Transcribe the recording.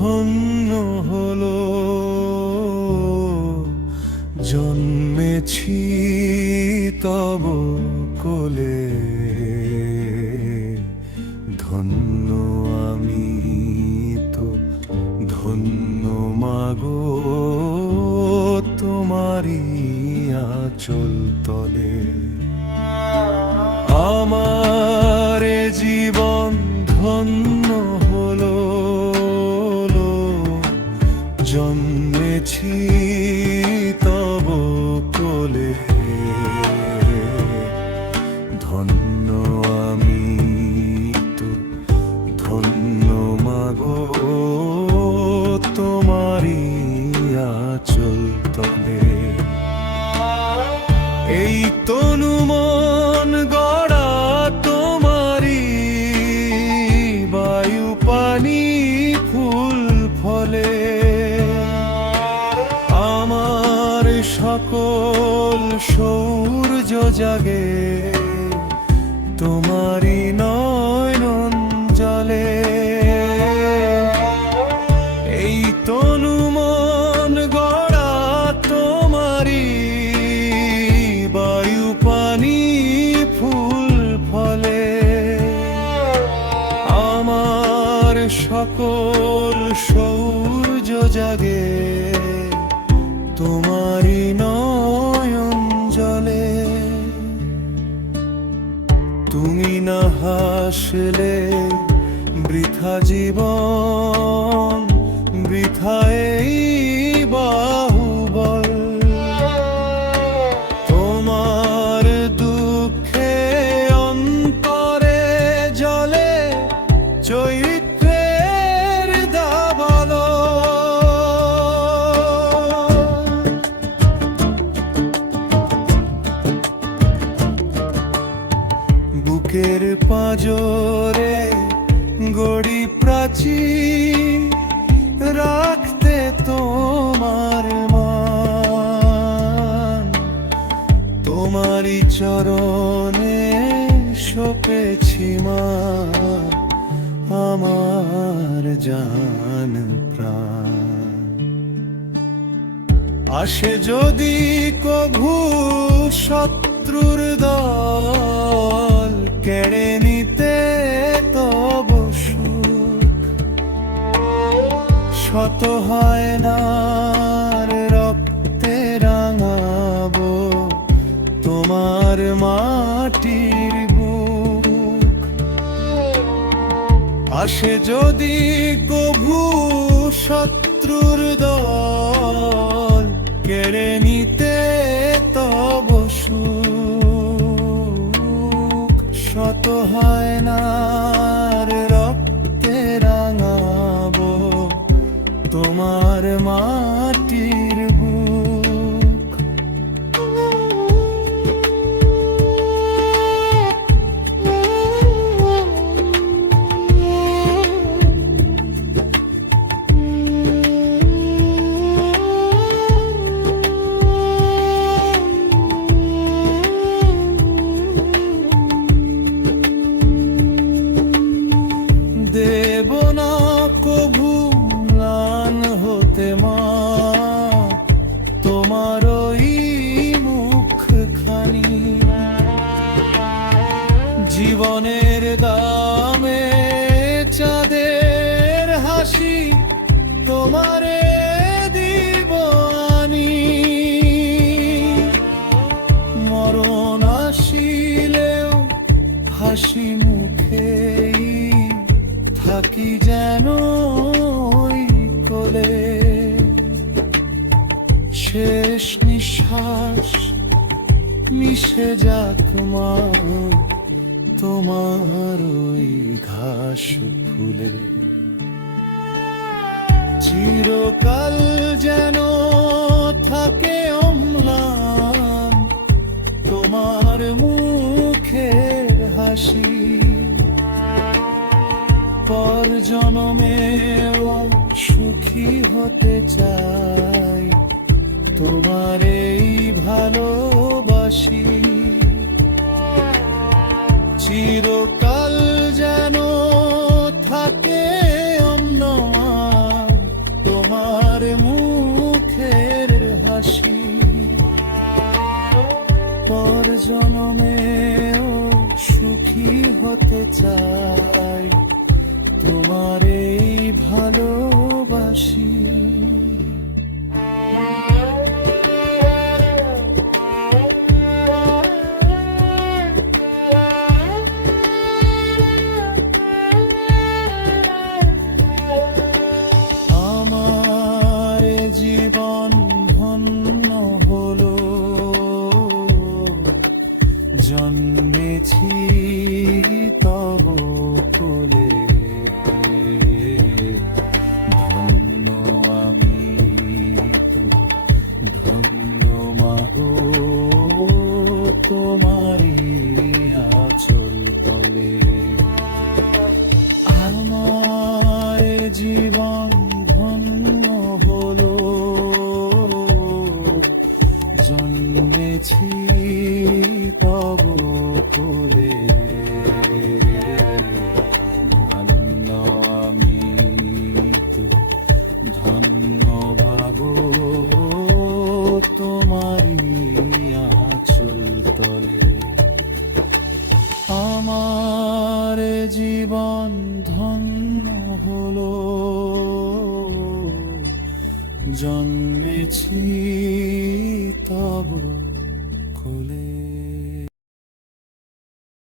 ধন্য হলো জন্মেছি তব কোলে। ধন্য আমি তো ধন্য মাগো তোমারি আঁচল তলে। আমার এ জীবন ধন্য হলো জন্মেছি তব কোলে। ধন্য আমি তো ধন্য মাগো তোমারি আঁচল তলে। এই তনু মন গড়া তোমারি, বায়ু পানি ফুল ফলে। আমার সকল সূর্য জাগে তোমারি নয়ন জলে। এই তনু মন গড়া তোমারি, বায়ু পানি ফুল ফলে। আমার সকল সূর্য জাগে তোমারি নয়ন জলে। তুমি না হাসলে বৃথা জীবন, বৃথা এই বাহুবল। তোমার দুঃখে অন্তরে জলে চৈত্রের দাবাল। বুকের পাঁজরে গড়ি প্রাচীর, রাখতে তোমার মান। তোমারই চরণে সপেছি মা আমার জান প্রাণ। আসে যদি কভু শত্রুর দল, কেড়ে নিতে তব সুখ। শত হয় না রক্তে রাঙাবো তোমার মাটির বুক। আসে যদি কভু শত্রুর দল, কেড়ে নিতে তব সুখ। শত হয় না রক্তে রাঙাবো তোমার মাটির বুক। দেব না কভু ম্লান হতে মা তোমার ওই মুখখানি। জীবনের দামে চাঁদের হাসি তোমারে দিব আনি। মরণ আসিলেও হাসি মুখেই থাকি যেন ওই কোলে। শেষ নিঃশ্বাস মিশে যাক মা তোমার ওই ঘাস ফুলে। চিরকাল যেন থাকে অম্লান তোমার মুখের হাসি। পর জনমেও সুখী হতে চাই তোমার এই ভালোবাসি। চিরকাল যেন থাকে অন্য ভালোবাসি, পর জনমেও সুখী হতে চাই, তোমার এই ভালোবাসি। আমার জীবন ধন্য হলো, জন্মেছি তব কোলে। ধন্য আমি তো, ধন্য মাগো তোমারি আঁচল তলে। আমার জীবন ধন্য হলো, জন্মেছি তব কোলে। ধন্য আমি তো, ধন্য ভাগো তোমারি আঁচল তলে। আমার জীবন ধন্য হলো, জন্মেছি তব কোলে।